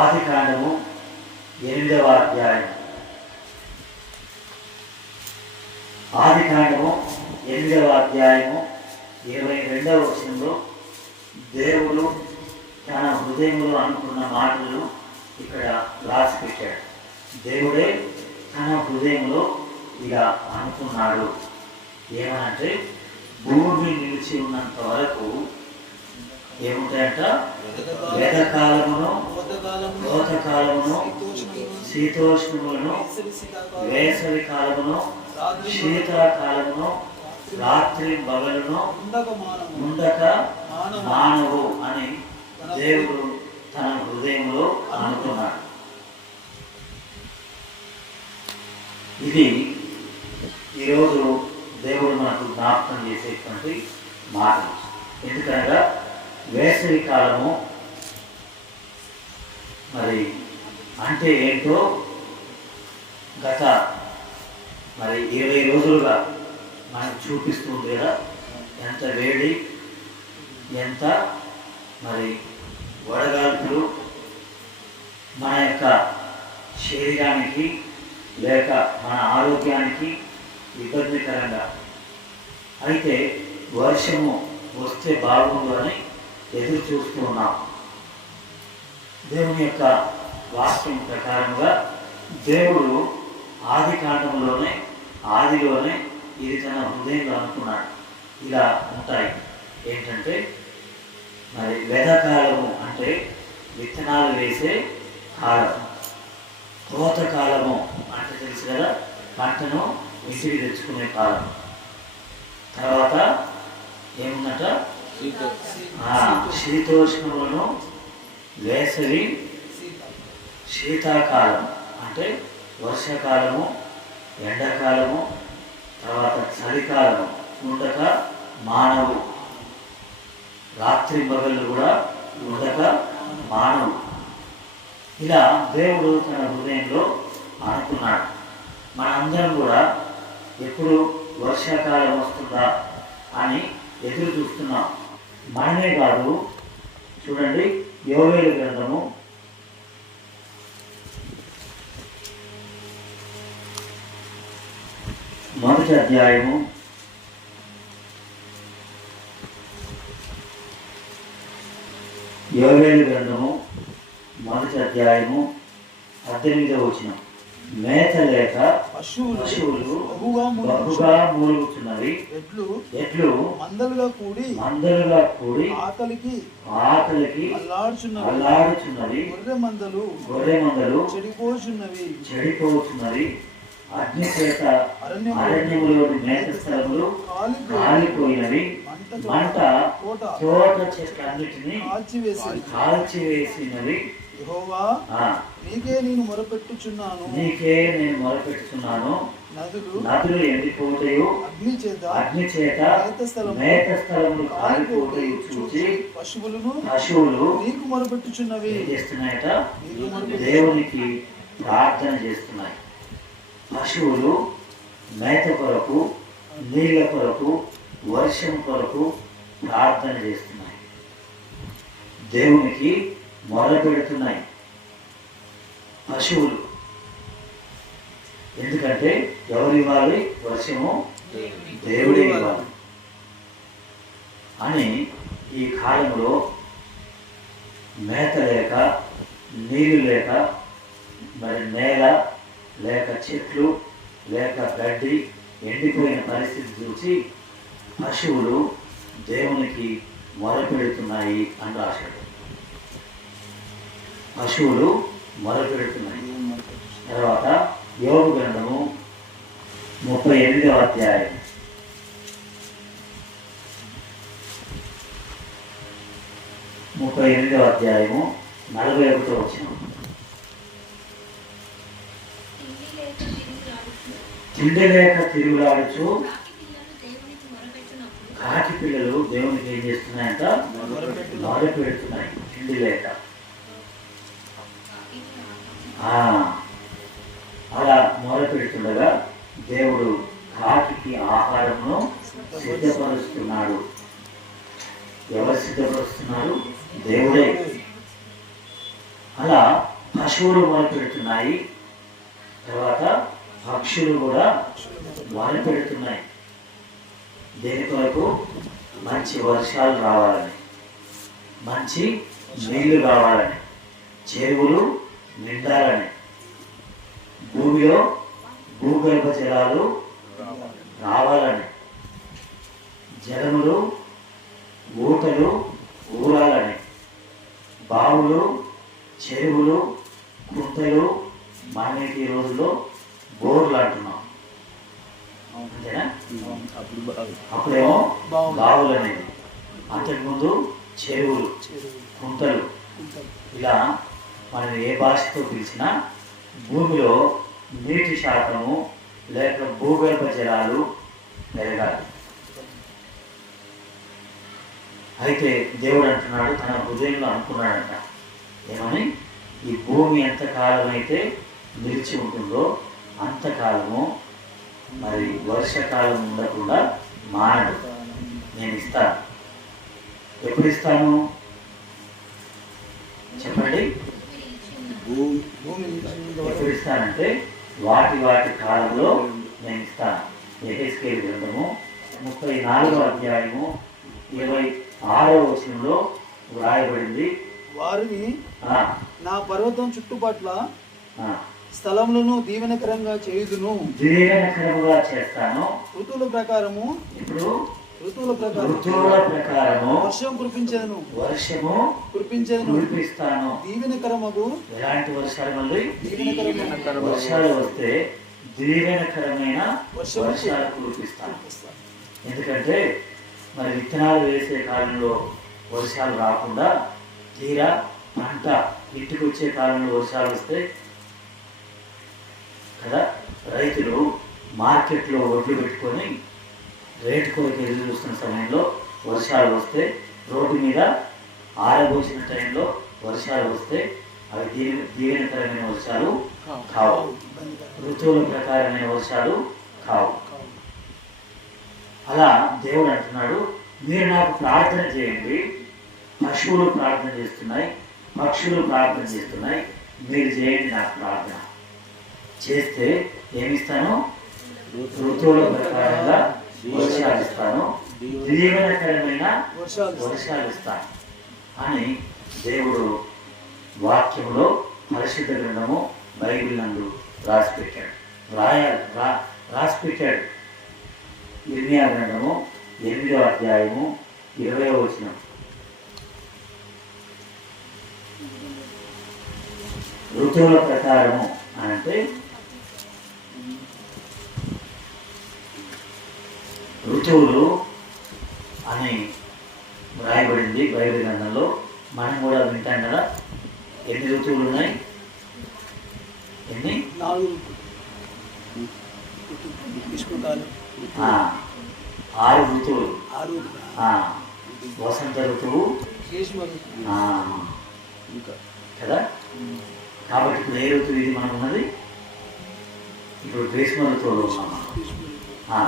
ఆదికాండము 8వ అధ్యాయం. ఆదికాండము 8వ అధ్యాయము 22వ వచనంలో దేవుడు తన హృదయంలో అనుకున్న మాటలు ఇక్కడ రాసి పెట్టాడు. దేవుడే తన హృదయంలో ఇలా అనుకున్నాడు. ఏమనంటే భూమి నిలిచి ఉన్నంత వరకు ఏముంటాయంట? వేదకాలమును, కోతకాలమును, శీతోష్ణములను, వేసవి కాలమును, శీతకాలమును, రాత్రి పగలును ఉండక మానవు అని దేవుడు తన హృదయంలో అనుకున్నాడు. ఇది ఈరోజు దేవుడు మనకు జ్ఞాపకం చేసేటువంటి మాటలు. ఎందుకనగా వేసవి కాలము మరి అంటే ఏంటో గత 20 రోజులుగా మనకు చూపిస్తుంది కదా. ఎంత వేడి, ఎంత వడగాల్పులు మన యొక్క శరీరానికి లేక మన ఆరోగ్యానికి ఇబ్బందికరంగా. అయితే వర్షము వస్తే బాగుండు అని ఎదురు చూస్తూ ఉన్నాం. దేవుని యొక్క వాక్యం ప్రకారంగా దేవుడు ఆదిలోనే ఇది తన హృదయంలో అనుకున్నాడు. ఇలా ఉంటాయి. ఏంటంటే వేదకాలము అంటే విత్తనాలు వేసే కాలం, కోతకాలము అంటే తెలుసు కదా, పంటను విసిరి తెచ్చుకునే కాలం. తర్వాత ఏముందట? శీతోష్ణములను, వేసవి, శీతాకాలం అంటే వర్షాకాలము, ఎండాకాలము, తర్వాత చలికాలము ఉండక మానవు, రాత్రి పగళ్ళు కూడా ఉండక మానవు. ఇలా దేవుడు తన హృదయంలో అనుకున్నాడు. మనందరం కూడా ఎప్పుడు వర్షాకాలం వస్తుందా అని ఎదురు చూస్తున్నాం. మనమే కాదు, చూడండి యోవేలు గ్రంథము 1వ అధ్యాయము 18వ వచనం. మేత లేక పశువులు బహుగా మూలుగుతున్నవి, ఎట్లు మందలుగా కూడి ఆకలికి అల్లాడుచున్నవి, గొర్రె మందలు చెడిపోతున్నవి. అగ్ని చేత అరణ్యములోని మేత స్థలములు కాలిపోయినవి, మంట తోట చెట్లన్నిటినీ కాల్చివేసినవి. నీకే నేను మొరపెట్టుచున్నాను, నదులు ఎండిపోతాయో, అగ్ని చేత మేత స్థలములు కాలిపోతాయో చూచి పశువులు నీకు మొరపెట్టుచున్నవి చేస్తున్నాయట. దేవునికి ప్రార్థన చేస్తున్నాయి. పశువులు మేత కొరకు, నీళ్ళ కొరకు, వర్షం కొరకు ప్రార్థన చేస్తున్నాయి. దేవునికి మొరపెడుతున్నాయి పశువులు. ఎందుకంటే ఎవరు ఇవ్వాలి? వర్షము దేవుడే ఇవ్వాలి అని. ఈ కాలంలో మేత లేక, నీళ్ళు లేక, నేల లేక, చెట్లు లేక, గడ్డి ఎండిపోయిన పరిస్థితి చూసి పశువులు దేవునికి మొరపెడుతున్నాయి అని రాశాడు. పశువులు మొరపెడుతున్నాయి. తర్వాత యోబు గ్రంథము 38వ అధ్యాయం 41వ వచనం. తిండి లేక తిరుగులాడుచు కాకి పిల్లలు దేవునికి ఏం చేస్తున్నాయంట? మొరపెడుతున్నాయి. తిండి లేక అలా మొరపెడుతుండగా దేవుడు కాకి ఆహారమును సిద్ధపరుస్తున్నాడు. ఎవరు సిద్ధపరుస్తున్నారు? దేవుడే. అలా పశువులు మొదలుపెడుతున్నాయి, తర్వాత పక్షులు కూడా మొదలుపెడుతున్నాయి. దేని కొరకు? మంచి వర్షాలు రావాలని, మంచి నీళ్లు కావాలని, చెరువులు నిండాలని, భూమిలో భూగర్భ జలాలు రావాలని, జలములు ఊటలు ఊరాలని, బావులు చెరువులు కుంటలు మనకి ఈ రోజుల్లో బోర్లు అంటున్నాం, అంతేనా? అప్పుడేమో బావులు అనేది, అంతకుముందు చెరువులు కుంటలు. ఇలా మనం ఏ భాషతో పిలిచినా భూమిలో నీటి శాతము లేక భూగర్భ జలాలు పెరగాలి. అయితే దేవుడు అంటున్నాడు, తన హృదయంలో అనుకున్నాడంట, ఏమని? ఈ భూమి ఎంతకాలం అయితే నిలిచి ఉంటుందో అంతకాలము మరి వర్షాకాలం ఉండకుండా మానడు, నేను ఇస్తాను. ఎప్పుడు ఇస్తాను చెప్పండి? ఎప్పుడు ఇస్తానంటే వాటి వాటి కాలంలో నేను ఇస్తాను. యెహెజ్కేలు గ్రంథము 34వ అధ్యాయము 26వ వచనంలో వ్రాయబడింది, వారిని నా పర్వతం చుట్టుపట్ల స్థలములను దీవెనకరంగా చేయుదును, దీవెనకరంగా చేస్తాను. ఋతువుల ప్రకారము, ఇప్పుడు ఋతువుల ప్రకారము వర్షం కురిపించేదను, వర్షము కురిపిస్తాను. దీవెనకరమగు. ఎలాంటి వర్షాలు? మళ్ళీ వర్షాలు వస్తే దీవెనకరమైన వర్షాలు కురిపిస్తాను. ఎందుకంటే మరి విత్తనాలు వేసే కాలంలో వర్షాలు రాకుండా తీరా పంట ఇంటికి వచ్చే కాలంలో వర్షాలు వస్తే కదా, రైతులు మార్కెట్లో ఒడ్లు పెట్టుకొని రేటు కొరకు ఎదురు చూస్తున్న సమయంలో వర్షాలు వస్తే, రోడ్డు మీద ఆరబోసిన టైంలో వర్షాలు వస్తే అవి దీవెనకరమైన వర్షాలు కావు, ఋతువుల ప్రకారమైన వర్షాలు కావు. అలా దేవుడు అంటున్నాడు, మీరు నాకు ప్రార్థన చేయండి. పశువులు ప్రార్థన చేస్తున్నాయి, పక్షులు ప్రార్థన చేస్తున్నాయి, మీరు చేయండి నాకు ప్రార్థన. చేస్తే ఏమిస్తాను? ఋతువుల ప్రకారంగా వర్షాలు ఇస్తాను, దీవెనకరమైన వర్షాలు ఇస్తాను అని దేవుడు వాక్యంలో పరిశుద్ధ గ్రంథము బైబిల్ నందు రాసిపెట్టాడు. రాసిపెట్టాడు. ఇర్మియా గ్రంథము 8వ అధ్యాయము 20వ వచనం, ఋతువుల ప్రకారము అంటే ఋతువులు అని వ్రాయబడింది బైబిల్ గ్రంథంలో. మనం కూడా వింటాం కదా, ఎన్ని ఋతువులు ఉన్నాయి? ఎన్ని? 6 ఋతువులు. వసంత ఋతువు కదా. కాబట్టి ఇప్పుడు ఏ ఋతువు ఇది మనం ఉన్నది? ఇప్పుడు గ్రీష్మ ఋతువులో ఉన్నాం.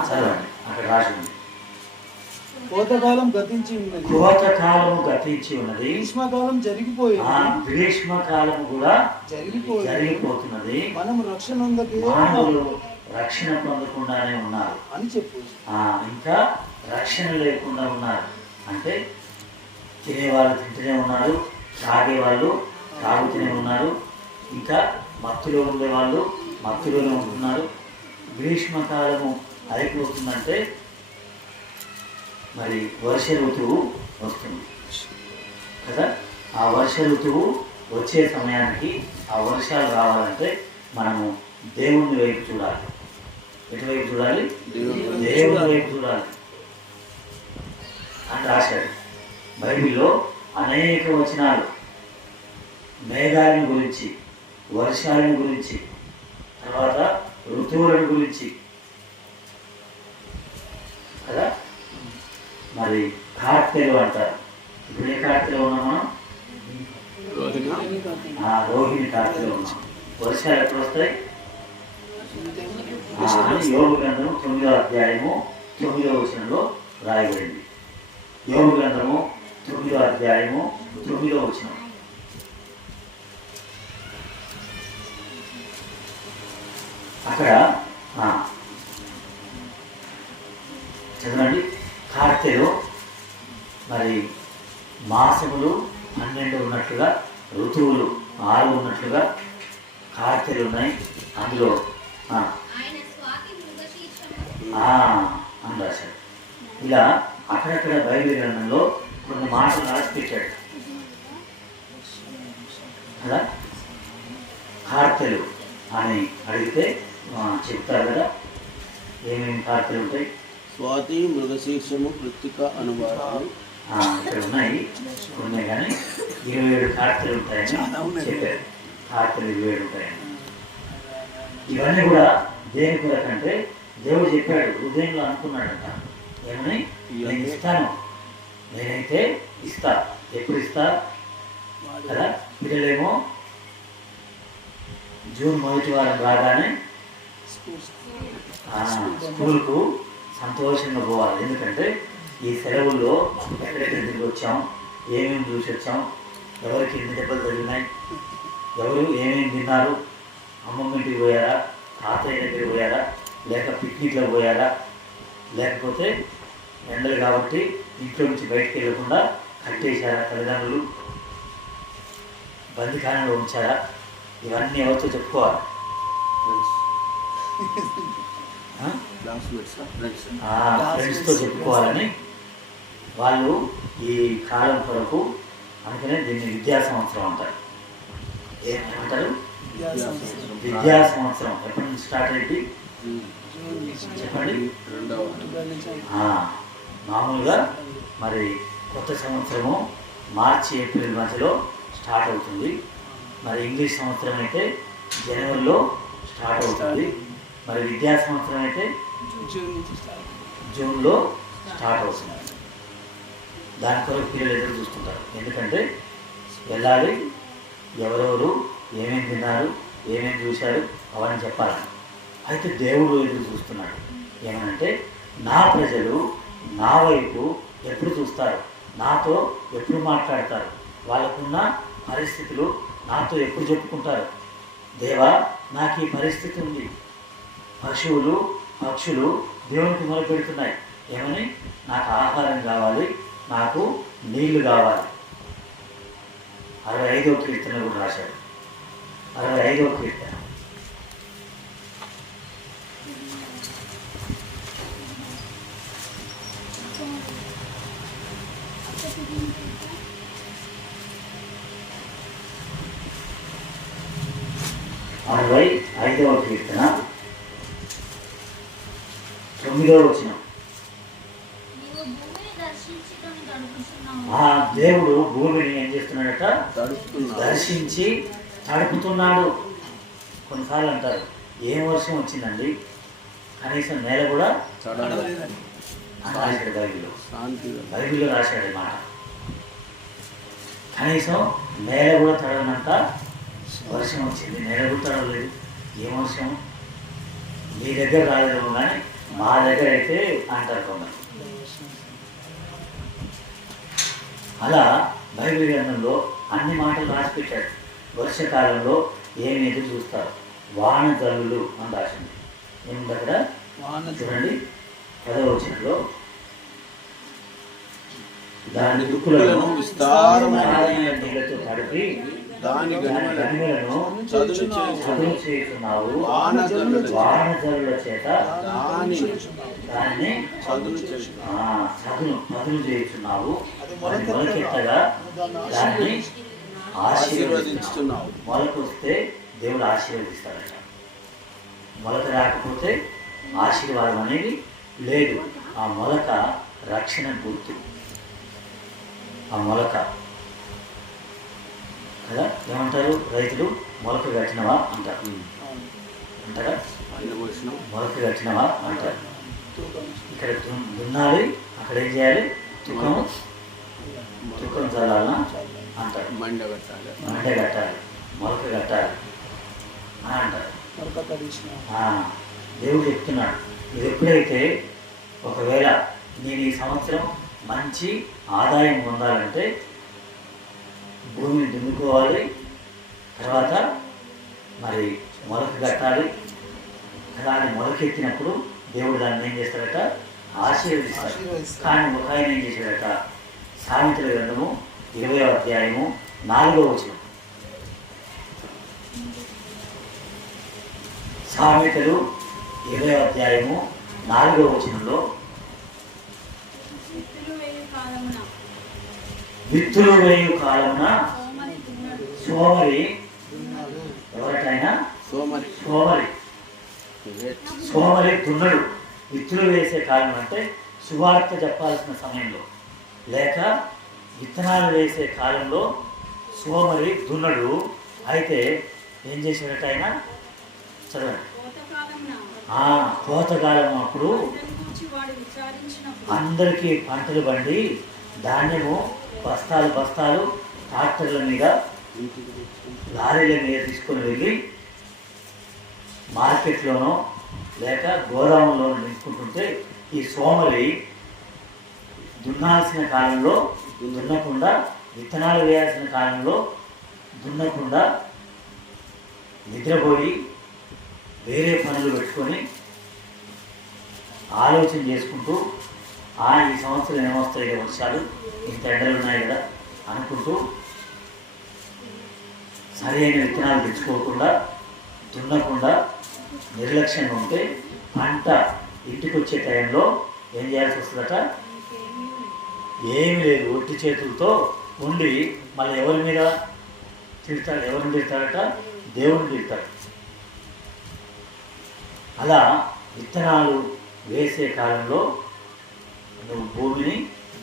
చదవండి, అక్కడ రాసి ఉంది. కోతకాలం గతించి ఉన్నది, కోతకాలము గతించి ఉన్నది, గ్రీష్మకాలం జరిగిపోయింది, గ్రీష్మకాలం కూడా జరిగిపోతున్నది, మనం రక్షణ పొందకుండానే ఉన్నారు అని చెప్పు. ఇంకా రక్షణ లేకుండా ఉన్నారు అంటే తినేవాళ్ళు తింటూనే ఉన్నారు, తాగేవాళ్ళు తాగుతూనే ఉన్నారు, ఇంకా మత్తులో ఉండేవాళ్ళు మత్తులోనే ఉంటున్నారు. గ్రీష్మకాలము అయిపోతుందంటే మరి వర్ష ఋతువు వస్తుంది కదా. ఆ వర్ష ఋతువు వచ్చే సమయానికి ఆ వర్షాలు రావాలంటే మనము దేవుని వైపు చూడాలి. ఎటువైపు చూడాలి? దేవుని వైపు చూడాలి అని రాశాడు బైబిల్లో. అనేక వచనాలు మేఘాలను గురించి, వర్షాలను గురించి, తర్వాత ఋతువులను గురించి కదా. మరి కార్తెలు అంటారు. ఇప్పుడు ఏ కార్తెలో ఉన్నాం మనం? రోహిణి కార్తెలో ఉన్నాం. వర్షాలు ఎప్పుడు వస్తాయి? యోబు గ్రంథము 9వ అధ్యాయము 9వ వచనంలో రాయబడింది. యోబు గ్రంథము 9వ అధ్యాయము 9వ వచనం. అక్కడ చదవండి. కార్తెలో మరి మాసములు 12 ఉన్నట్లుగా, ఋతువులు 6 ఉన్నట్లుగా కార్తెలు ఉన్నాయి. అందులో అని రాశాడు. ఇలా అక్కడక్కడ బైబిల్ గ్రంథంలో కొన్ని మాటలు రాసి పెట్టాడు కదా. కార్తెలు అని అడిగితే చెప్తారు కదా ఏమేమి కార్తెలు ఉంటాయి. స్వాతి, మృగశీర్షము, కృత్తిక, అనువాదాలు ఇక్కడ ఉన్నాయి కొన్ని, కానీ 27 కార్తెలు ఉంటాయని చెప్పారు. కార్తెలు 27 ఉంటాయని. ఇవన్నీ కూడా దేని కొరకంటే దేవుడు చెప్పాడు, హృదయంలో అనుకున్నాడంట. ఏమని? నేను ఇస్తాను, నేనైతే ఇస్తా. ఎప్పుడు ఇస్తా కదా. పిల్లలేమో జూన్ 1వ వారం రాగానే స్కూల్కు సంతోషంగా పోవాలి. ఎందుకంటే ఈ సెలవుల్లో ఎక్కడెక్కడ తిరిగి వచ్చాం, ఏమేమి చూసి వచ్చాం, ఎవరికి ఎన్ని దెబ్బలు తగిలినాయి, ఎవరు ఏమేమి తిన్నారు, అమ్మమ్మ ఇంటికి పోయారా, తాతయ్య దగ్గరికి పోయారా, లేక పిక్నిక్లో పోయారా, లేకపోతే ఎండలు కాబట్టి ఇంట్లో నుంచి బయటకు వెళ్ళకుండా కట్టేశారా తల్లిదండ్రులు, బందిఖానంలో ఉంచారా, ఇవన్నీ ఎవరితో చెప్పుకోవాలి. ఫ్రెండ్స్తో చెప్పుకోవాలని వాళ్ళు ఈ కాలం కొరకు అందుకనే దీన్ని విద్యా సంవత్సరం అంటారు. ఏమంటారు? విద్యా సంవత్సరం. ఎప్పటి నుంచి స్టార్ట్ అయింది చెప్పండి. మామూలుగా మరి కొత్త సంవత్సరము మార్చి, ఏప్రిల్ మధ్యలో స్టార్ట్ అవుతుంది. మరి ఇంగ్లీష్ సంవత్సరం అయితే జనవరిలో స్టార్ట్ అవుతుంది. మరి విద్యా సంవత్సరం అయితే జూన్లో స్టార్ట్ అవుతుంది. దాని కొరకు పిల్లలు ఎదురు చూస్తుంటారు. ఎందుకంటే వెళ్ళాలి, ఎవరెవరు ఏమేమి తిన్నారు, ఏమేమి చూశారు అవన్నీ చెప్పాలి. అయితే దేవుడు ఎదురు చూస్తున్నాడు. ఏమనంటే నా ప్రజలు నా వైపు ఎప్పుడు చూస్తారు, నాతో ఎప్పుడు మాట్లాడతారు, వాళ్ళకున్న పరిస్థితులు నాతో ఎప్పుడు చెప్పుకుంటారు. దేవా, నాకు ఈ పరిస్థితి ఉంది. పశువులు, పక్షులు దేవునికి మొదలుపెడుతున్నాయి. ఏమని? నాకు ఆహారం కావాలి, నాకు నీళ్లు కావాలి. 65వ కీర్తన కూడా రాశాడు. 65వ కీర్తన. అరవై 5వ కీర్తన 9వ వచనం. దేవుడు భూమిని ఏం చేస్తున్నాడట? దర్శించి తడుపుతున్నాడు. కొన్నిసార్లు అంటారు, ఏం వర్షం వచ్చిందండి, కనీసం నేల కూడా రాశాడు బైబిల్లో రాశాడు మాట. కనీసం నేల కూడా తడవనంత వర్షం వచ్చింది. నేల కూడా తడవలేదు. ఏం వర్షం? మీ దగ్గర రాలేదేమో కానీ మా దగ్గర అయితే అంటారు కొందరు. అలా బైబిల్ గ్రంథంలో అన్ని మాటలు రాసిపెట్టాడు. వర్షకాలంలో ఏమి ఎదురు చూస్తారు? వాన జల్లులు అని రాసింది. ఏముంది అక్కడ చూడండి. 10వ వచనంలో దాని దుక్కులను నీళ్ళతో తడిపి దాని గనిమలను చదును చేస్తున్నావు. వాన జల్లుల చేత దాన్ని చదును చేస్తున్నావు. మొలకెత్తగా దాన్ని ఆశీర్వదిస్తున్నావు. మొలకొస్తే దేవుడు ఆశీర్వదిస్తాడట. మొలక రాకపోతే ఆశీర్వాదం అనేది లేదు. ఆ మొలక రక్షణ గుర్తు. ఆ మొలక కదా. ఏమంటారు రైతులు? మొలక కట్టినవా అంటారు. అంటారా? మొలక కట్టినవా అంటారు. ఇక్కడ దున్నాలి, అక్కడ ఏం చేయాలి? తుక్కం చల్లాలన్నా అంటారు. మండ కట్టాలి, మొలక కట్టాలి అని అంటారు. దేవుడు చెప్తున్నాడు, ఇది ఎప్పుడైతే ఒకవేళ నేను ఈ సంవత్సరం మంచి ఆదాయం పొందాలంటే భూమిని దున్నుకోవాలి, తర్వాత మరి మొలక కట్టాలి, దాన్ని మొలకెత్తినప్పుడు దేవుడు దాన్ని ఏం చేస్తాడట? ఆశీర్వదిస్తాడు. ఆశీర్వదిస్తాడు. కానీ ఒక ఆయన ఏం చేశాడట? సామెతల గ్రంథము 20వ అధ్యాయము 4వ వచనం. సామెతలు 20వ అధ్యాయము 4వ వచనంలో విత్తులు వేయు కాలమున సోమరి, ఎవరికైనా సోమరి సోమరి దున్నడు. విత్తులు వేసే కాలం అంటే సువార్త చెప్పాల్సిన సమయంలో, లేక విత్తనాలు వేసే కాలంలో సోమరి దున్నడు. అయితే ఏం చేసినట్టు ఆయన చదవండి. కోతకాలం అప్పుడు అందరికీ పంటలు బండి ధాన్యము బస్తాలు బస్తాలు ట్రాక్టర్ల మీద లారీల మీద తీసుకొని వెళ్ళి మార్కెట్లోనో లేక గోదాములోనో నింపుకుంటుంటే ఈ సోమరి దున్నాల్సిన కాలంలో దున్నకుండా, విత్తనాలు వేయాల్సిన కాలంలో దున్నకుండా నిద్రపోయి వేరే పనులు పెట్టుకొని ఆలోచన చేసుకుంటూ ఈ సంవత్సరం ఏమొస్తాయి కదా, వర్షాలు ఇంత ఎండలు ఉన్నాయి కదా అనుకుంటూ సరైన విత్తనాలు తెచ్చుకోకుండా దున్నకుండా నిర్లక్ష్యంగా ఉంటే పంట ఇంటికి వచ్చే టైంలో ఏం చేయాల్సి వస్తుందట? ఏమీ లేదు, ఒట్టి చేతులతో ఉండి మళ్ళీ ఎవరి మీద తిడతాడు? ఎవరిని తిడతాడట? దేవుడిని తిడతాడు. అలా విత్తనాలు వేసే కాలంలో నువ్వు భూమిని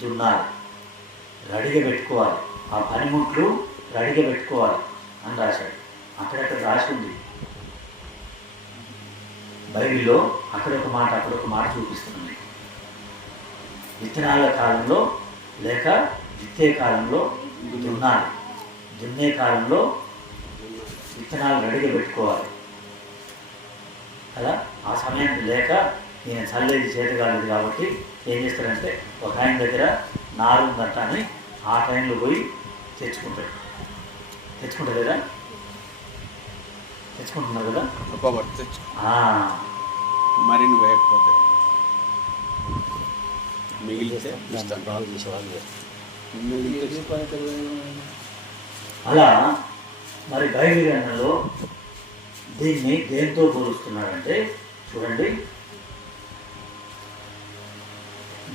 దున్నాలి, రెడీగా పెట్టుకోవాలి, ఆ పనిముట్లు రెడీగా పెట్టుకోవాలి అని రాశాడు. అక్కడక్కడ రాసి ఉంది బైబిల్లో. అక్కడొక మాట అక్కడొక మాట చూపిస్తుంది. విత్తనాల కాలంలో లేక విత్తే కాలంలో దున్నాలి, దున్నే కాలంలో విత్తనాలు రెడీగా పెట్టుకోవాలి కదా. ఆ సమయానికి లేక నేను చల్లేది చేతి కాలేదు కాబట్టి ఏం చేస్తాడంటే ఒక ఆయన దగ్గర నారు ఉందంట అని ఆ టైంలో పోయి తెచ్చుకుంటాడు కదా, తెచ్చుకుంటున్నారు కదా. మరిన్ని వేయకపోతే మిగిలితే అలా మరి బైబిల్ గ్రంథంలో దీన్ని దేంతో పోలుస్తున్నాడంటే చూడండి,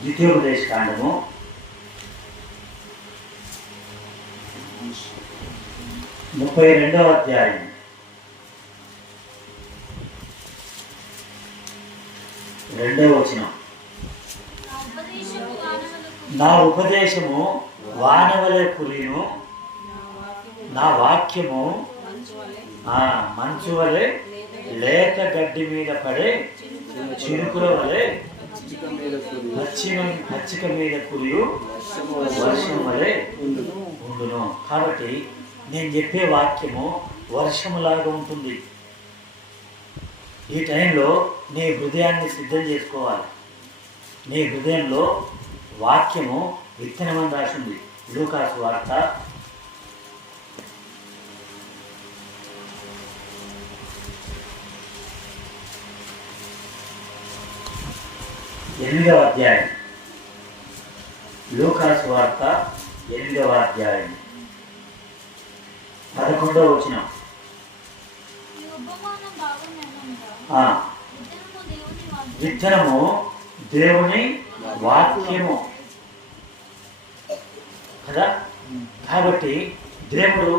ద్వితీయోపదేశ కాండము 32వ అధ్యాయం 2వ వచనం. నా ఉపదేశము వానవలే కురియును, నా వాక్యము మంచు వలె లేత గడ్డి మీద పడే చినుకుల వలె పచ్చిక మీద కురియు వర్షం వలె ఉండును. కాబట్టి నేను చెప్పే వాక్యము వర్షములాగా ఉంటుంది. ఈ టైంలో నీ హృదయాన్ని సిద్ధం చేసుకోవాలి. నీ హృదయంలో వాక్యము విత్తనమని రాసింది. లూకాసు వార్త 8వ అధ్యాయం. లూకాసు వార్త 8వ అధ్యాయం 11వ వచనం. విత్తనము దేవుని వాక్యము కదా. కాబట్టి దేవుడు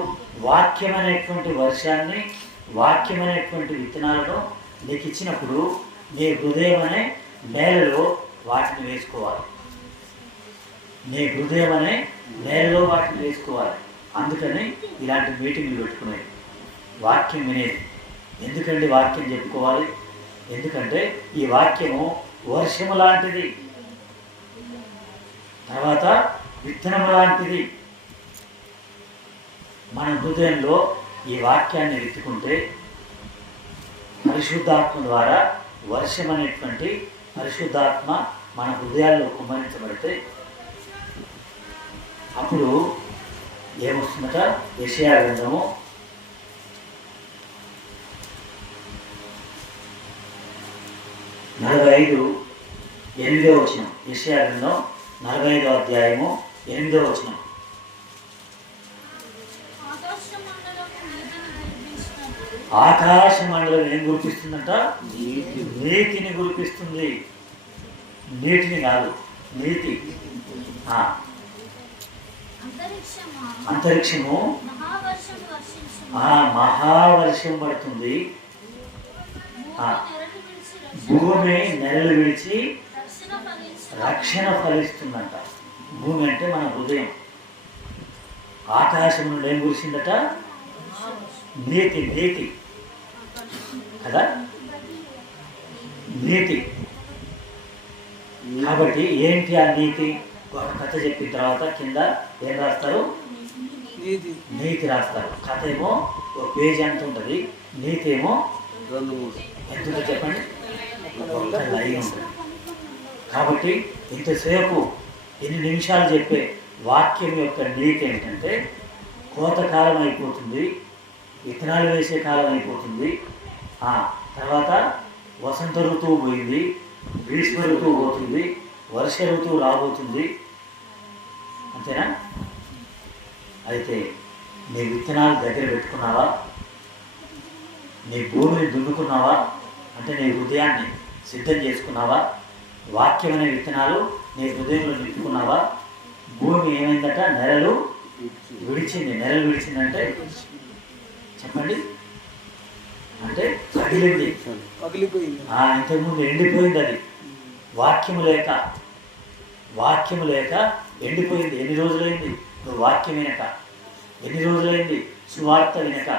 వాక్యమైనటువంటి వర్షాన్ని, వాక్యమైనటువంటి విత్తనాలను నీకు ఇచ్చినప్పుడు నీ హృదయం అనే నేలలో వాటిని వేసుకోవాలి. నీ హృదయం అనే నేలలో వాటిని వేసుకోవాలి. అందుకని ఇలాంటి మీటింగ్లు పెట్టుకునేది, వాక్యం వినేది. ఎందుకండి వాక్యం చెప్పుకోవాలి? ఎందుకంటే ఈ వాక్యము వర్షము లాంటిది, తర్వాత విత్తనము లాంటిది. మన హృదయంలో ఈ వాక్యాన్ని విత్తుకుంటే పరిశుద్ధాత్మ ద్వారా వర్షం అనేటువంటి పరిశుద్ధాత్మ మన హృదయాల్లో కుమ్మరించబడితే అప్పుడు ఏమొస్తుందట? యెషయా గ్రంథము 45:8 యెషయా గ్రంథం 45వ అధ్యాయము 8 ఆకాశ మండలం ఏం గురిపిస్తుందంట? నీతిని గురిపిస్తుంది. నీటిని కాదు, నీతి. అంతరిక్షము మహావర్షం పడుతుంది. భూమి నెలలు విడిచి రక్షణ ఫలిస్తుందంట. భూమి అంటే మన హృదయం. ఆకాశం నుండి ఏం కురిసిందట? నీతి. నీతి కదా, నీతి. కాబట్టి ఏంటి ఆ నీతి? ఒక కథ చెప్పిన తర్వాత కింద ఏం రాస్తారు? నీతి రాస్తారు. కథ ఏమో ఒక పేజీ ఎంత ఉంటుంది, నీతి ఏమో 2-3 ఎంత ఉంటుంది చెప్పండి? ఒక లైన్ ఉంటుంది. కాబట్టి ఇంతసేపు 8 నిమిషాలు చెప్పే వాక్యం యొక్క నీతి ఏంటంటే, కోతకాలం అయిపోతుంది, విత్తనాలు వేసే కాలం అయిపోతుంది, తర్వాత వసంత ఋతువు పోయింది, గ్రీష్మ ఋతువు పోతుంది, వర్ష ఋతువు రాబోతుంది. అంతేనా? అయితే నీ విత్తనాలు దగ్గర పెట్టుకున్నావా? నీ భూమిని దున్నుకున్నావా? అంటే నీ హృదయాన్ని సిద్ధం చేసుకున్నావా? వాక్యం అనే విత్తనాలు నీ హృదయంలో నింపుకున్నావా? భూమి ఏమైందట? నెలలు విడిచింది. నెలలు విడిచిందంటే చెప్పండి, అంటే పగిలింది, పగిలిపోయింది. ఇంతకుముందు ఎండిపోయింది. అది వాక్యము లేక ఎండిపోయింది. ఎన్ని రోజులైంది నువ్వు వాక్యం వినక? ఎన్ని రోజులైంది సువార్త వినక?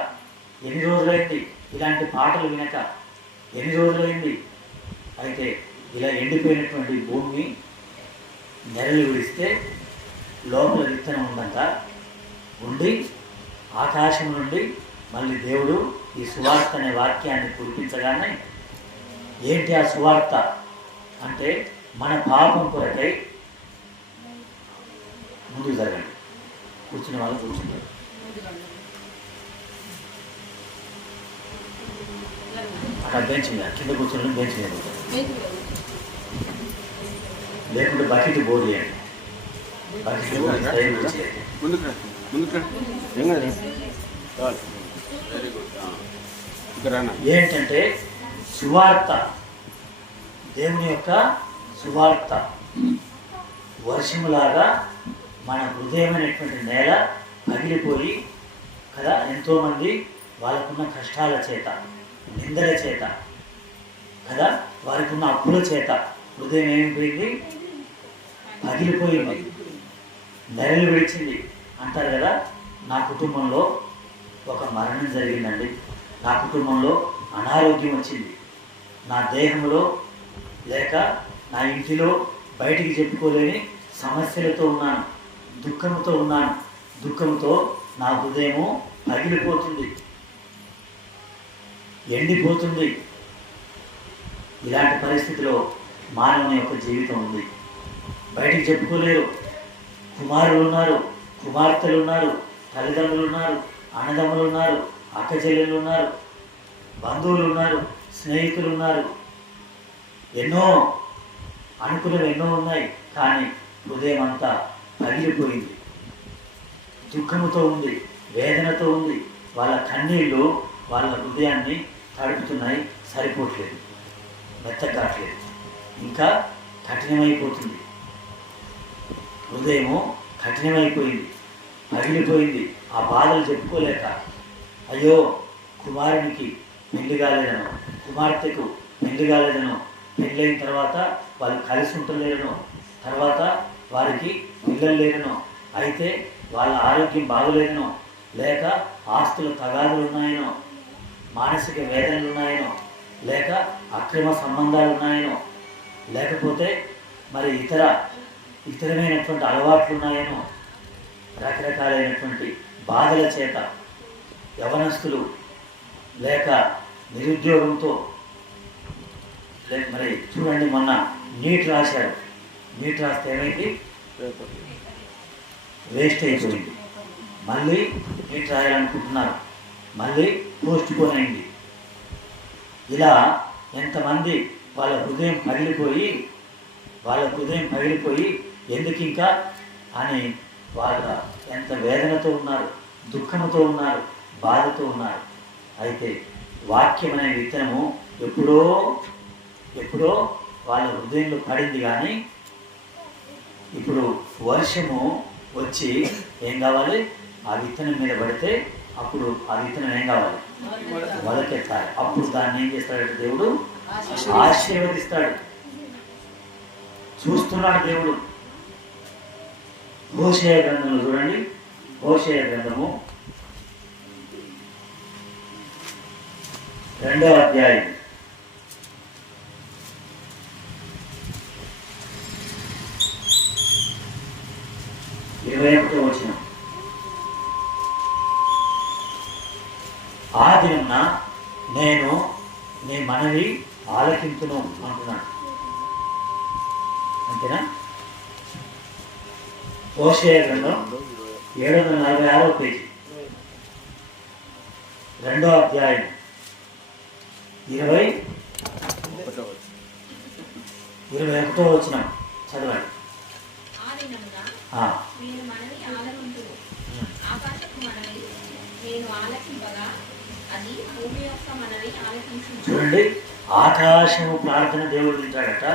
ఎన్ని రోజులైంది ఇలాంటి పాటలు వినక? ఎన్ని రోజులైంది? అయితే ఇలా ఎండిపోయినటువంటి భూమి నెలలు విడిస్తే లోపల విత్తనం ఉందంట. ఉండి ఆకాశం నుండి మళ్ళీ దేవుడు ఈ సువార్త అనే వాక్యాన్ని కురిపించగానే, ఏంటి ఆ సువార్త అంటే, మన పాపం కొరకై ముందుకు జరగండి. కూర్చున్న వాళ్ళు కూర్చున్నారు. అక్కడ బెంచ్ మీద, కింద కూర్చున్న బెంచ్ మీద లేకుంటే బకెట్ బోర్డు చేయండి. ఏంటంటే సువార్త, దేవుని యొక్క సువార్త వర్షములాగా మన హృదయమైనటువంటి నేల పగిలిపోయి కదా, ఎంతోమంది వాళ్ళకున్న కష్టాల చేత, నిందల చేత కదా, వారికి ఉన్న అప్పుల చేత హృదయం ఏమైపోయింది? పగిలిపోయింది, నెలలు విడిచింది అంటారు కదా. నా కుటుంబంలో ఒక మరణం జరిగిందండి, నా కుటుంబంలో అనారోగ్యం వచ్చింది, నా దేహంలో లేక నా ఇంటిలో బయటికి చెప్పుకోలేని సమస్యలతో ఉన్నాను, దుఃఖంతో ఉన్నాను, దుఃఖంతో నా హృదయము పగిలిపోతుంది, ఎండిపోతుంది. ఇలాంటి పరిస్థితిలో మానవుని యొక్క జీవితం ఉంది. బయటికి చెప్పుకోలేరు. కుమారులు ఉన్నారు, కుమార్తెలు ఉన్నారు, తల్లిదండ్రులు ఉన్నారు, అన్నదమ్ములు ఉన్నారు, అక్క చెల్లెలు ఉన్నారు, బంధువులు ఉన్నారు, స్నేహితులు ఉన్నారు, ఎన్నో అనుకున్నవి ఎన్నో ఉన్నాయి. కానీ హృదయం అంతా పగిలిపోయింది, దుఃఖముతో ఉంది, వేదనతో ఉంది. వాళ్ళ కన్నీళ్ళు వాళ్ళ హృదయాన్ని తడుపుతున్నాయి, సరిపోవట్లేదు, మెత్తగాట్లేదు, ఇంకా కఠినమైపోతుంది. హృదయము కఠినమైపోయింది, పగిలిపోయింది. ఆ బాధలు చెప్పుకోలేక, అయ్యో కుమారునికి పెళ్లి కాలేదనో, కుమార్తెకు పెళ్లి కాలేదనో, పెళ్ళైన తర్వాత వాళ్ళు కలిసి ఉంటలేరనో, తర్వాత వారికి పిల్లలు లేరనో, అయితే వాళ్ళ ఆరోగ్యం బాగోలేదనో, లేక ఆస్తుల తగాదులు ఉన్నాయనో, మానసిక వేదనలు ఉన్నాయనో, లేక అక్రమ సంబంధాలు ఉన్నాయనో, లేకపోతే మరి ఇతరమైనటువంటి అలవాట్లు ఉన్నాయనో, రకరకాలైనటువంటి బాధల చేత యవనస్తులు లేక నిరుద్యోగంతో మరి చూడండి, మొన్న నీట్ రాశారు. నీట్ రాస్తే ఏమైంది? వేస్ట్ అయిపోయింది. మళ్ళీ నీట్ రాయాలనుకుంటున్నారు, మళ్ళీ పోస్ట్ పోన్ అయింది. ఇలా ఎంతమంది వాళ్ళ హృదయం పగిలిపోయి ఎందుకు ఇంకా అని వాళ్ళ ఎంత వేదనతో ఉన్నారు, దుఃఖంతో ఉన్నారు, బాధతో ఉన్నారు. అయితే వాక్యం అనే విత్తనము ఎప్పుడో వాళ్ళ హృదయంలో పడింది. కానీ ఇప్పుడు వర్షము వచ్చి ఏం కావాలి? ఆ విత్తనం మీద పడితే అప్పుడు ఆ విత్తనం ఏం కావాలి? మొలకెత్తాలి. అప్పుడు దాన్ని ఏం చేస్తాడంటే దేవుడు ఆశీర్వదిస్తాడు. చూస్తున్నాడు దేవుడు. హోషేయ గ్రంథంలో చూడండి, హోషేయ గ్రంథము 2వ అధ్యాయం 21వ వచనం. ఆ దినమున నేను నీ మనవి ఆలకించును అంటున్నాడు. అంతేనా? హోషేయ గ్రంథం 746వ పేజీ, 2వ అధ్యాయం 21వ వచనం చదవండి. చూడండి, ఆకాశము ప్రార్థన దేవుడు వింటాడట,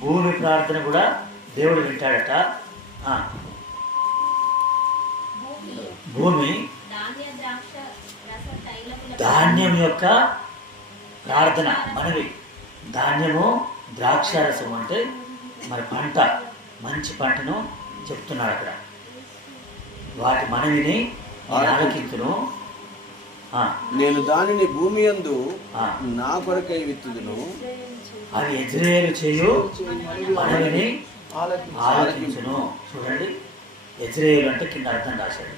భూమి ప్రార్థన కూడా దేవుడు వింటాడట. భూమి ధాన్యం యొక్క ప్రార్థన మనవి. ధాన్యము ద్రాక్షారసం అంటే మరి పంట, మంచి పంటను చెప్తున్నాడు అక్కడ. వాటి మనవిని ఆలకించును. నేను దానిని భూమి యందు నా కొరకై విత్తుదును. అవి యెజ్రెయేలు చేయు మనవిని ఆలకించును. చూడండి, యెజ్రెయేలు అంటే కింద అర్థం రాశాడు.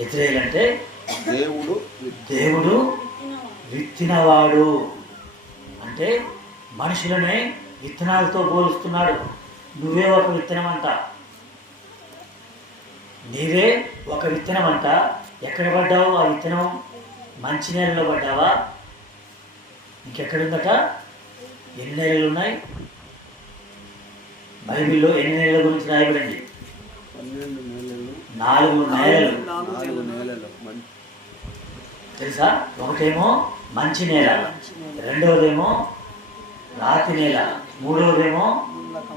యెజ్రెయేలు అంటే దేవుడు విత్తినవాడు. అంటే మనుషులనే విత్తనాలతో పోలుస్తున్నాడు. నువ్వే ఒక విత్తనం అంట, నీవే ఒక విత్తనం అంట. ఎక్కడ పడ్డావు? ఆ విత్తనం మంచి నేలలో పడ్డావా? ఇంకెక్కడుందట? ఎన్ని నెలలు ఉన్నాయి బైబిల్లో? ఎన్ని నెలల గురించి రాయబడింది? 4 నెలలు. తెలుసా? ఒకటేమో మంచి నేల, రెండవదేమో రాతి నేల, మూడవదేమో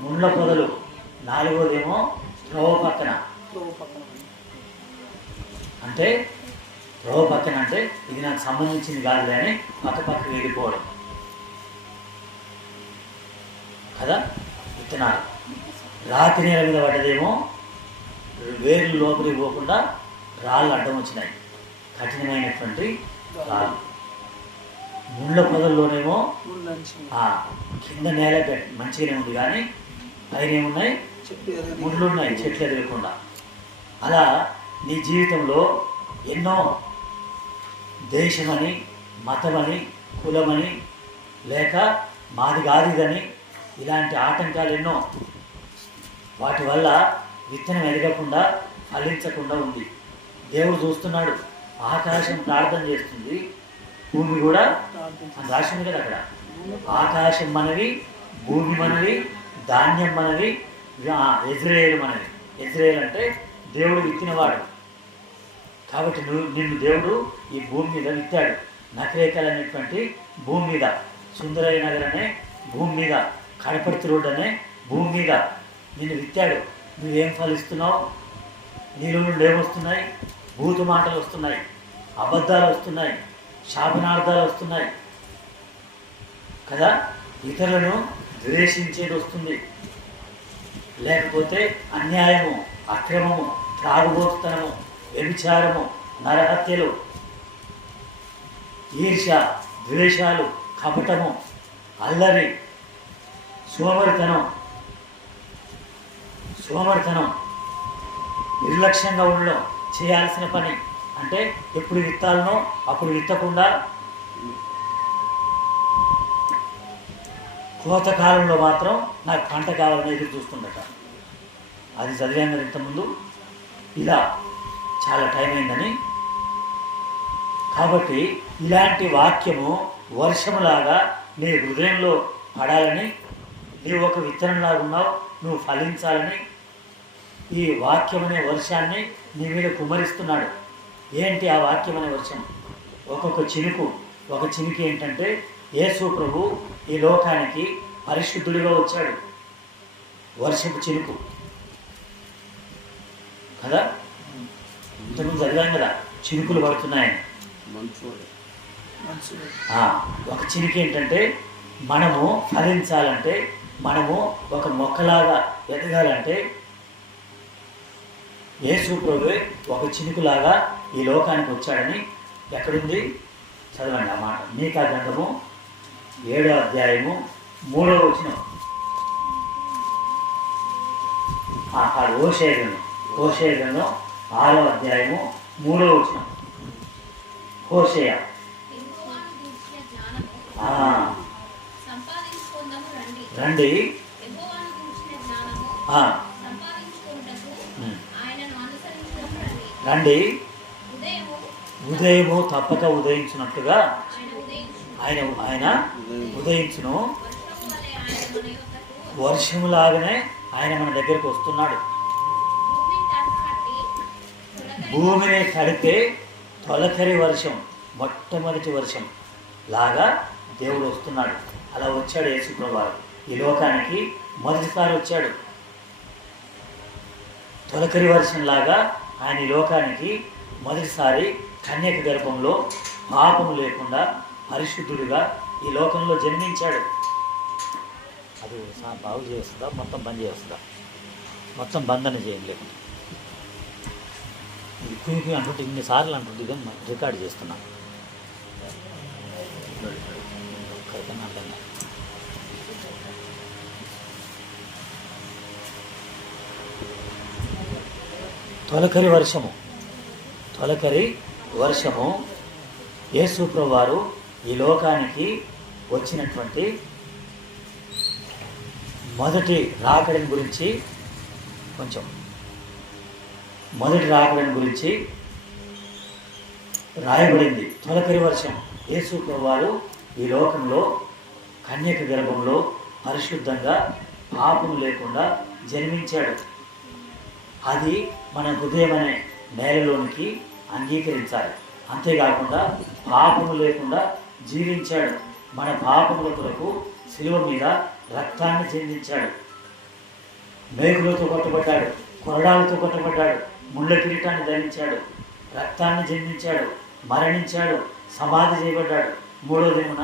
ముండ్ల పొదలు, 4వదేమో త్రోవ పక్కన. అంటే త్రోవ పక్కన అంటే ఇది నాకు సంబంధించింది కాదు అని పక్కకు వెళ్ళిపోవడం కదా విత్తనాలు. రాతి నేల మీద పడ్డదేమో వేర్లు లోపలికి పోకుండా రాళ్ళు అడ్డం వచ్చినాయి, కఠినమైనటువంటి రాళ్ళు. ముండ్ల పొదల్లోనేమో కింద నేల మంచిగానే ఉంది, కానీ పైన ఏమున్నాయి? ముళ్ళు ఉన్నాయి, చెట్లు ఎదగకుండా. అలా నీ జీవితంలో ఎన్నో దేశమని, మతమని, కులమని, లేక మాది కాదిదని ఇలాంటి ఆటంకాలు ఎన్నో. వాటి వల్ల విత్తనం ఎదగకుండా, ఫలించకుండా ఉంది. దేవుడు చూస్తున్నాడు. ఆకాశం ప్రార్థన చేస్తుంది, భూమి కూడా రాసింది కదా అక్కడ. ఆకాశం మనవి, భూమి మనవి, ధాన్యం మనవి, యెజ్రెయేలు మనవి. యెజ్రెయేలు అంటే దేవుడు విత్తినవాడు. కాబట్టి నిన్ను దేవుడు ఈ భూమి మీద విత్తాడు. నకరేకల్ అనేటువంటి భూమి మీద, సుందరయ్య నగర్ అనే భూమి మీద, కడపర్తి రోడ్ అనే భూమి మీద నిన్ను విత్తాడు. నువ్వేం ఫలిస్తున్నావు? నీలో నుండి ఏమొస్తున్నాయి? భూతు మాటలు వస్తున్నాయి, అబద్ధాలు వస్తున్నాయి, శాపనార్థాలు వస్తున్నాయి కదా. ఇతరులను ద్వేషించేది వస్తుంది, లేకపోతే అన్యాయము, అక్రమము, త్రాగుబోతుతనము, వ్యభిచారము, నరహత్యలు, ఈర్ష్య, ద్వేషాలు, కపటము, అల్లరి, సోమరితనం, నిర్లక్ష్యంగా ఉండడం, చేయాల్సిన పని అంటే ఎప్పుడు విత్తాలనో అప్పుడు విత్తకుండా కోతకాలంలో మాత్రం నాకు పంట కావాలని ఎదురు చూస్తుందట. అది చదివాను కదా ఇంతకుముందు. ఇలా చాలా టైం అయిందని. కాబట్టి ఇలాంటి వాక్యము వర్షములాగా నీ హృదయంలో పడాలని, నీవు ఒక విత్తనంలాగా ఉన్నావు, నువ్వు ఫలించాలని ఈ వాక్యం అనే వర్షాన్ని నీ మీద కుమ్మరిస్తున్నాడు. ఏంటి ఆ వాక్యం అనే వర్షం? ఒక్కొక్క చినుకు, ఒక చినుకు ఏంటంటే యేసు ప్రభు ఈ లోకానికి పరిశుద్ధుడిగా వచ్చాడు. వర్షపు చినుకు కదా, ఇంతకుముందు చదివాం కదా, చినుకులు పడుతున్నాయని. ఒక చినుకు ఏంటంటే మనము ఫలించాలంటే, మనము ఒక మొక్కలాగా ఎదగాలంటే యేసు ప్రభువే ఒక చినుకులాగా ఈ లోకానికి వచ్చాడని ఎక్కడుంది? చదవండి ఆ మాట. మీకా గ్రంథము 7వ అధ్యాయము 3వ వచనం. హోషేయ గ్రంథం 6వ అధ్యాయము 3వ వచనం. హోషేయ రండి, రండి, ఉదయము తప్పక ఉదయించినట్టుగా ఆయన ఉదయించును. వర్షములాగానే ఆయన మన దగ్గరకు వస్తున్నాడు. భూమిని తడిపే తొలకరి వర్షం, మొట్టమొదటి వర్షం లాగా దేవుడు వస్తున్నాడు. అలా వచ్చాడు యేసు ప్రభువు. ఈ లోకానికి మొదటిసారి వచ్చాడు. తొలకరి వర్షంలాగా ఆయన ఈ లోకానికి మొదటిసారి కన్యక గర్భంలో పాపము లేకుండా పరిశుద్ధుడిగా ఈ లోకంలో జన్మించాడు. అది బాగు చేస్తుందా? మొత్తం బంద్ చేస్తుందా? మొత్తం బంధన చేయం లేకుండా ఎక్కువ అంటుంటే ఇన్నిసార్లు అంటుంటే ఇదే రికార్డ్ చేస్తున్నా. తొలకరి వర్షము యేసు ప్రభువారు ఈ లోకానికి వచ్చినటువంటి మొదటి రాకడని గురించి రాయబడింది. తొలకరి వర్షం యేసు ప్రభువారు ఈ లోకంలో కన్యక గర్భంలో పరిశుద్ధంగా పాపం లేకుండా జన్మించాడు. అది మన హృదయం అనే నేలలోనికి అంగీకరించాలి. అంతేకాకుండా పాపము లేకుండా జీవించాడు. మన పాపముల కొరకు శిలువ మీద రక్తాన్ని చెందించాడు. మేకులతో కొట్టబడ్డాడు, కొరడాలతో కొట్టబడ్డాడు, ముళ్ళ కిరీటాన్ని ధరించాడు, రక్తాన్ని చెందించాడు, మరణించాడు, సమాధి చేయబడ్డాడు. 3వ దినమున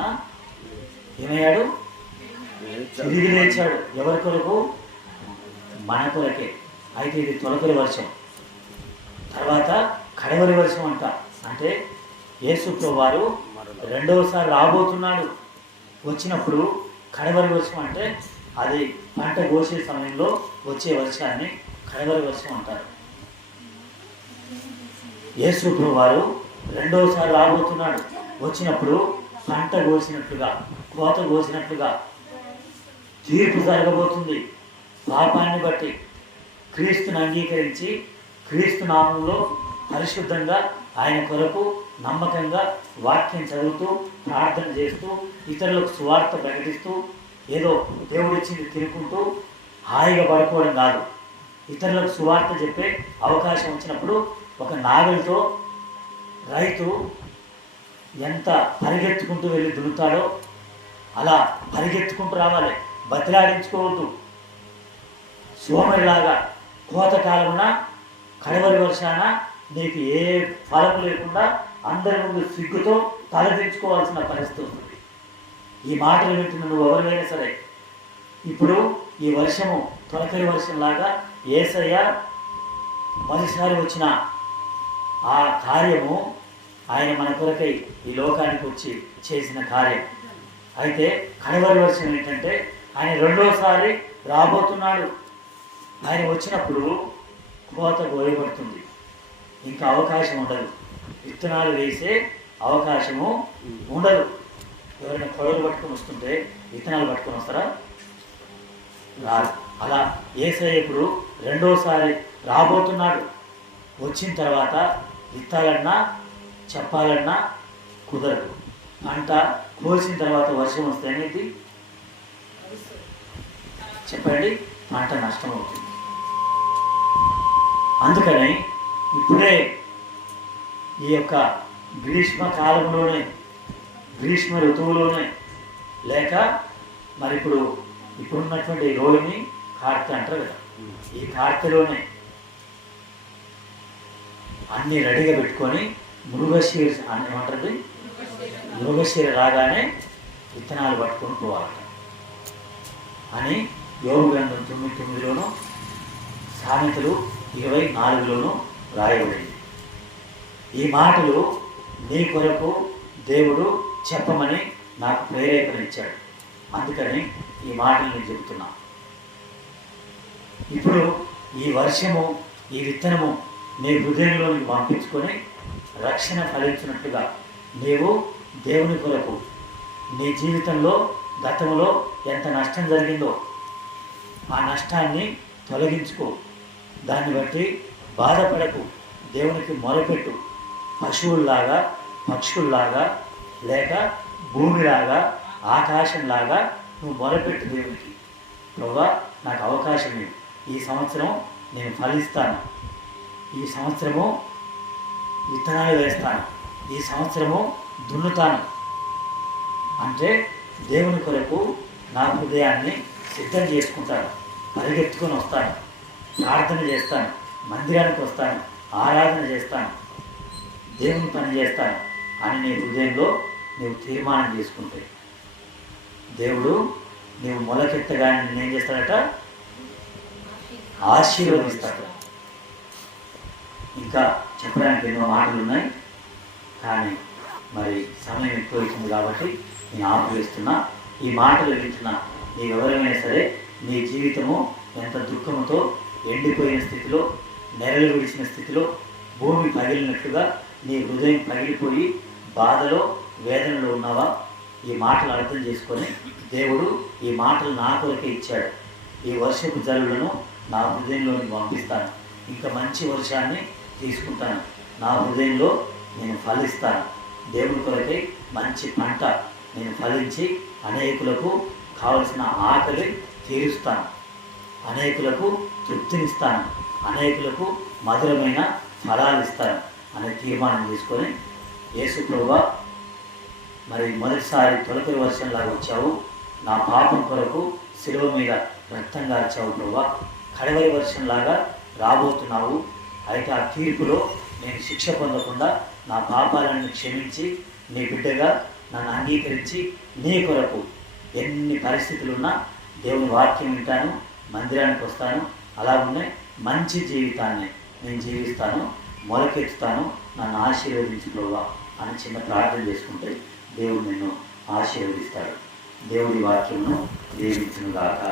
ఏమయ్యాడు? తిరిగి లేచాడు. ఎవరి కొరకు? మన కొరకే. అయితే ఇది తొలకరి వర్షం. తర్వాత కడవరి వర్షం అంట. అంటే యేసు ప్రభువారు రెండవసారి రాబోతున్నాడు. వచ్చినప్పుడు కడవరి వర్షం అంటే అది పంట కోసే సమయంలో వచ్చే వర్షాన్ని కడవరి వర్షం అంటారు. యేసు ప్రభువారు రెండవసారి రాబోతున్నాడు. వచ్చినప్పుడు పంట కోసినట్లుగా, కోత కోసినట్లుగా తీర్పు జరగబోతుంది. పాపాన్ని బట్టి క్రీస్తుని అంగీకరించి క్రీస్తు నామంలో పరిశుద్ధంగా ఆయన కొరకు నమ్మకంగా వాక్యం చదువుతూ ప్రార్థన చేస్తూ ఇతరులకు సువార్త ప్రకటిస్తూ ఏదో దేవుడిచ్చింది తినుకుంటూ హాయిగా పడుకోవడం కాదు. ఇతరులకు సువార్త చెప్పే అవకాశం వచ్చినప్పుడు ఒక నాగలితో రైతు ఎంత పరిగెత్తుకుంటూ వెళ్ళి దున్నుతాడో అలా పరిగెత్తుకుంటూ రావాలి. బతిలాడించుకోవద్దు. సోమరిలాగా కోతకాలమున కడవరి వర్షాన నీకు ఏ ఫలము లేకుండా అందరి ముందు సిగ్గుతో తలదించుకోవాల్సిన పరిస్థితి ఉంటుంది. ఈ మాటలు వింటున్న నువ్వు ఎవరైనా సరే, ఇప్పుడు ఈ వర్షము తొలకరి వర్షంలాగా యేసయ్య మొదటిసారి వచ్చిన ఆ కార్యము ఆయన మన కొరకై ఈ లోకానికి వచ్చి చేసిన కార్యం. అయితే కడవరి వర్షం ఏంటంటే ఆయన రెండోసారి రాబోతున్నాడు. ఆయన వచ్చినప్పుడు కోత కోయబడుతుంది. ఇంకా అవకాశం ఉండదు. విత్తనాలు వేసే అవకాశము ఉండదు. ఎవరైనా కొడవలు పట్టుకొని వస్తుంటే విత్తనాలు పట్టుకొని వస్తారా? రాదు. అలా యేసయ్య ఇప్పుడు రెండోసారి రాబోతున్నాడు. వచ్చిన తర్వాత విత్తాలన్నా చెప్పాలన్నా కుదరదు. పంట కోసిన తర్వాత వర్షం వస్తే అనేది చెప్పండి, పంట నష్టం అవుతుంది. అందుకని ఇప్పుడే ఈ యొక్క గ్రీష్మ కాలంలోనే, గ్రీష్మ ఋతువులోనే, లేక మరి ఇప్పుడున్నటువంటి రోహిణి కార్తె అంటారు కదా, ఈ కార్తెలోనే అన్నీ రెడీగా పెట్టుకొని మృగశీర అని ఏమంటుంది, మృగశీర రాగానే విత్తనాలు పట్టుకొని పోవాలట అని యోగు గ్రంథం 9:9లోను సామెతలు 24లోను రాయబడింది. ఈ మాటలు నీ కొరకు దేవుడు చెప్పమని నాకు ప్రేరేపణ ఇచ్చాడు. అందుకని ఈ మాటలు నేను చెబుతున్నా. ఇప్పుడు ఈ వర్షము, ఈ విత్తనము నీ హృదయంలోనికి పంపించుకొని రక్షణ ఫలించినట్టుగా నీవు దేవుని కొరకు నీ జీవితంలో గతంలో ఎంత నష్టం జరిగిందో ఆ నష్టాన్ని తొలగించుకో. దాన్ని బట్టి బాధపడకు, దేవునికి మొరపెట్టు. పశువుల్లాగా, పక్షుల్లాగా, లేక భూమిలాగా, ఆకాశంలాగా నువ్వు మొరపెట్టు దేవునికి. ప్రభువా, నాకు అవకాశం లేదు, ఈ సంవత్సరం నేను ఫలిస్తాను, ఈ సంవత్సరము విత్తనాలు వేస్తాను, ఈ సంవత్సరము దున్నుతాను అంటే దేవుని కొరకు నా హృదయాన్ని సిద్ధం చేసుకుంటాను, పరిగెత్తుకొని వస్తాను, ప్రార్థన చేస్తాను, మందిరానికి వస్తాను, ఆరాధన చేస్తాను, దేవుని పని చేస్తాను అని నీ హృదయంలో నీవు తీర్మానం చేసుకుంటే దేవుడు నీవు మొలకెత్తగానే నేనేం చేస్తాడట, ఆశీర్వదిస్తాడు. ఇంకా చెప్పడానికి ఎన్నో మాటలు ఉన్నాయి, కానీ మరి సమయం ఎక్కువ అవుతుంది కాబట్టి నేను ఆపివేస్తున్నా. ఈ మాటలు వింటున్నా నీవు ఎవరైనా సరే నీ జీవితము ఎంత దుఃఖంతో ఎండిపోయిన స్థితిలో, నెరలు విడిచిన స్థితిలో, భూమి పగిలినట్లుగా నీ హృదయం పగిలిపోయి బాధలో, వేదనలో ఉన్నావా? ఈ మాటలు అర్థం చేసుకొని దేవుడు ఈ మాటలు నా కొరకే ఇచ్చాడు. ఈ వర్షపు జల్లులను నా హృదయంలోకి పంపిస్తాను, ఇంకా మంచి వర్షాన్ని తీసుకుంటాను, నా హృదయంలో నేను ఫలిస్తాను, దేవుని కొరకై మంచి పంట నేను ఫలించి అనేకులకు కావలసిన ఆకలి తీరుస్తాను, అనేకులకు తృప్తినిస్తాను, అనేకులకు మధురమైన ఫలాలు ఇస్తాను అనే తీర్మానం తీసుకొని, యేసు ప్రభువా, మరి మొదటిసారి తొలకరి వర్షంలాగా వచ్చావు, నా పాపం కొరకు శిలువ మీద రక్తంగా వచ్చావు ప్రభువా, కడవరి వర్షంలాగా రాబోతున్నావు. అయితే ఆ తీర్పులో నేను శిక్ష పొందకుండా నా పాపాలను క్షమించి నీ బిడ్డగా నన్ను అంగీకరించి నీ కొరకు ఎన్ని పరిస్థితులున్నా దేవుని వాక్యం వింటాను, మందిరానికి వస్తాను, అలాగనే మంచి జీవితాన్ని నేను జీవిస్తాను, మొలకెత్తుతాను, నన్ను ఆశీర్వదించు ప్రభువా అని చిన్న ప్రార్థన చేసుకుంటే దేవుడు నిన్ను ఆశీర్వదిస్తాడు. దేవుడి వాక్యమును దీవించును గాక.